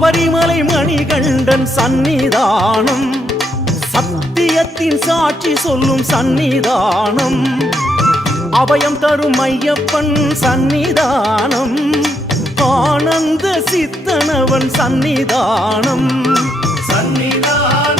சபரிமலை மணிகண்டன் சந்நிதானம், சத்தியத்தின் சாட்சி சொல்லும் சந்நிதானம், அபயம் தரும் ஐயப்பன் சந்நிதானம், ஆனந்த சித்தனவன் சந்நிதானம். சந்நிதானம்